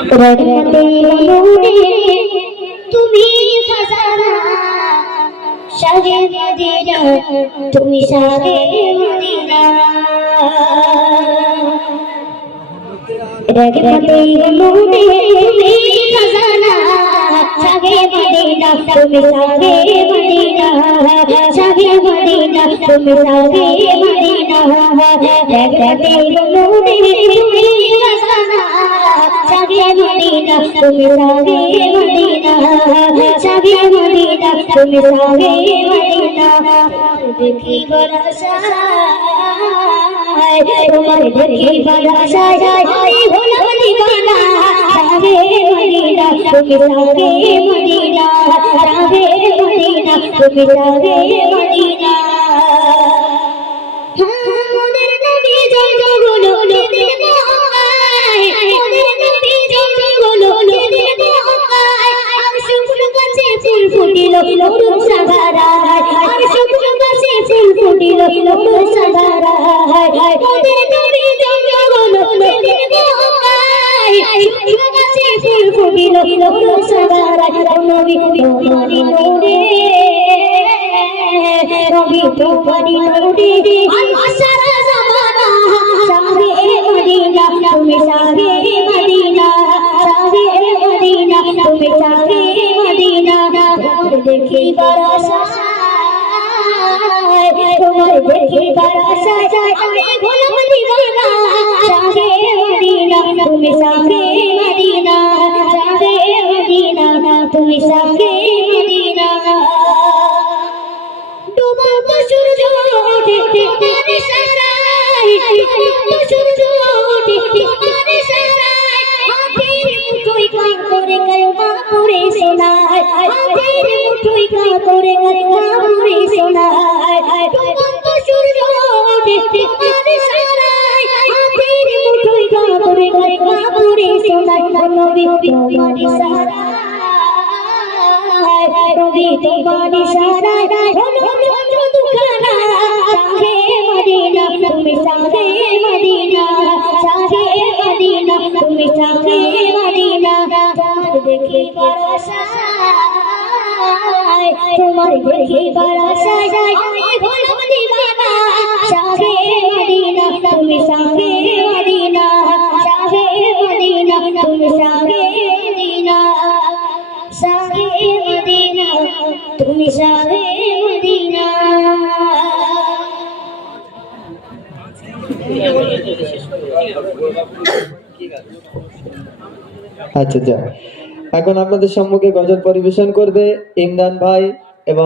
রহমতে মনুরে তুমি খাজানা শাহে মদিনা তুমি শাহে মদিনা রহমতে মনুরে তুমি খাজানা শাহে মদিনা তুমি শাহে মদিনা শাহে মদিনা তুমি শাহে মদিনা রহমতে মনুরে তুমি খাজানা শাহে মদিনা তুমি শাহে মদিনা শাহে মদিনা তুমি শাহে মদিনা দেখি বরসায় তোমার দেখি বরসায় আমি হলাম দিওয়ানা শাহে মদিনা তুমি শাহে মদিনা শাহে মদিনা তুমি শাহে মদিনা মোদের নবী জগগুলো দিদির গায় মোদের নবী জগগুলো দিদির গায় আর শুকনো গাছে ফুল ফুটিল নূর সাগারায় আর শুকনো গাছে ফুল ফুটিল নূর সাগারায় মোদের নবী জগগুলো দিদির গায় শুকনো গাছে ফুল ফুটিল নূর সাগারায় নবী তোমারি নূরে নবী তোমারি নূরে সারা জামানা শাহে মদিনা তুমি শাহে মদিনা শাহে মদিনা তুমি শাহে মদিনা তোমার দেখি বরসায় তোমার দেখি বরসায় আমি হলাম দিওয়ানা শাহে মদিনা তুমি শাহে মদিনা শাহে মদিনা তুমি শাহে মদিনা ডুবন্ত সূর্য ওঠে তোমার সারায় ডুবন্ত সূর্য ওঠে তোমার সারায় হাতের মুঠোয় কা করে কালমা পড়ে শোনায় হাতের মুঠোয় কা করে কালমা পড়ে শোনায় ডুবন্ত সূর্য ওঠে তোমার সারায় হাতের মুঠোয় কা করে কালমা পড়ে শোনায় নবী তোমার সারায় নবী তোমার সারায় দুখানা শাহে মদিনা তুমি শাহে মদিনা শাহে মদিনা তুমি শাহে মদিনা তোমার দেখি বরসায় তোমার দেখি বরসায় আমি হলাম দিওয়ানা শাহে মদিনা তুমি শাহে মদিনা শাহে মদিনা তুমি শাহে মদিনা শাহে মদিনা তুমি শাহে মদিনা আচ্ছা, এখন আপনাদের সম্মুখে গজল পরিবেশন করবে ইমরান ভাই।